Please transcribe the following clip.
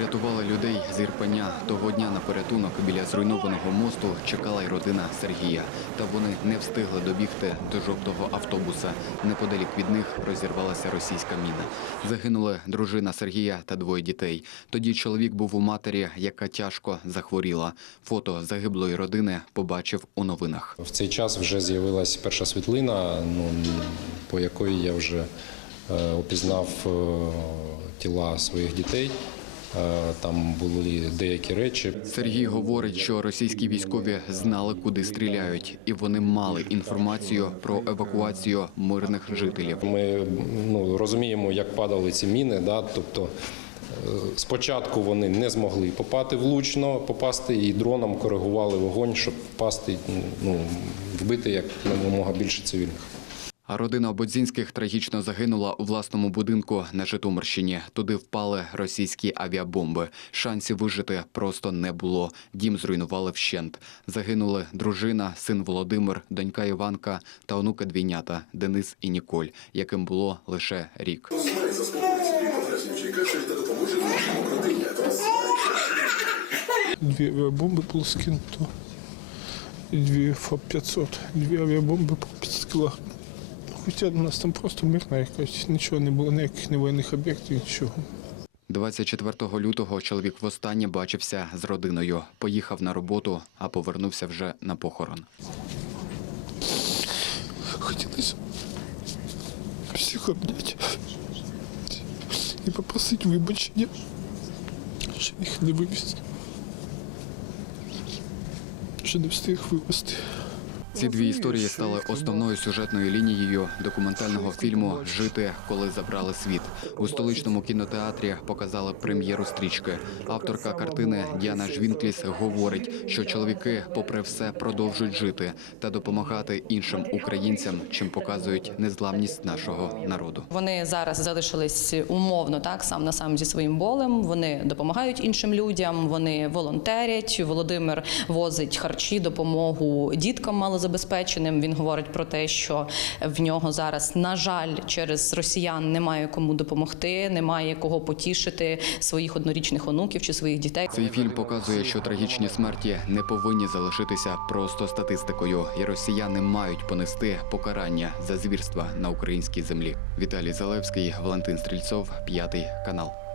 Рятували людей з Ірпеня. Того дня на порятунок біля зруйнованого мосту чекала й родина Сергія. Та вони не встигли добігти до жовтого автобуса. Неподалік від них розірвалася російська міна. Загинули дружина Сергія та двоє дітей. Тоді чоловік був у матері, яка тяжко захворіла. Фото загиблої родини побачив у новинах. В цей час вже з'явилась перша світлина, ну, по якої я вже е, опізнав е, тіла своїх дітей. Е, Там були деякі речі. Сергій говорить, що російські військові знали, куди стріляють, і вони мали інформацію про евакуацію мирних жителів. Ми ну, розуміємо, як падали ці міни. Да? Тобто е, спочатку вони не змогли попати влучно, попасти і дроном коригували вогонь, щоб впасти, ну, вбити як якомога більше цивільних. А родина Ободзінських трагічно загинула у власному будинку на Житомирщині. Туди впали російські авіабомби. Шансів вижити просто не було. Дім зруйнували вщент. Загинули дружина, син Володимир, донька Іванка та онука двійнята Денис і Ніколь, яким було лише рік. Дві авіабомби було скинуто. Дві ФАП-500. Дві авіабомби по 5 кілограм. Хоча у нас там просто мирна якась, нічого не було, ніяких не воєнних об'єктів, нічого. 24 лютого чоловік востаннє бачився з родиною. Поїхав на роботу, а повернувся вже на похорон. Хотілося всіх обняти і попросити вибачення, що їх не вивезти. Що не встиг вивезти. Ці дві історії стали основною сюжетною лінією документального фільму Жити, коли забрали світ. У столичному кінотеатрі показали прем'єру стрічки. Авторка картини Діана Жвінкліс говорить, що чоловіки, попри все, продовжують жити та допомагати іншим українцям, чим показують незламність нашого народу. Вони зараз залишились умовно так сам на сам зі своїм болем. Вони допомагають іншим людям, вони волонтерять. Володимир возить харчі, допомогу діткам малозабезпеченим. Він говорить про те, що в нього зараз, на жаль, через росіян немає кому допомогти, немає кого потішити своїх однорічних онуків чи своїх дітей. Цей фільм показує, що трагічні смерті не повинні залишитися просто статистикою, і росіяни мають понести покарання за звірства на українській землі. Віталій Залевський, Валентин Стрільцов, п'ятий канал.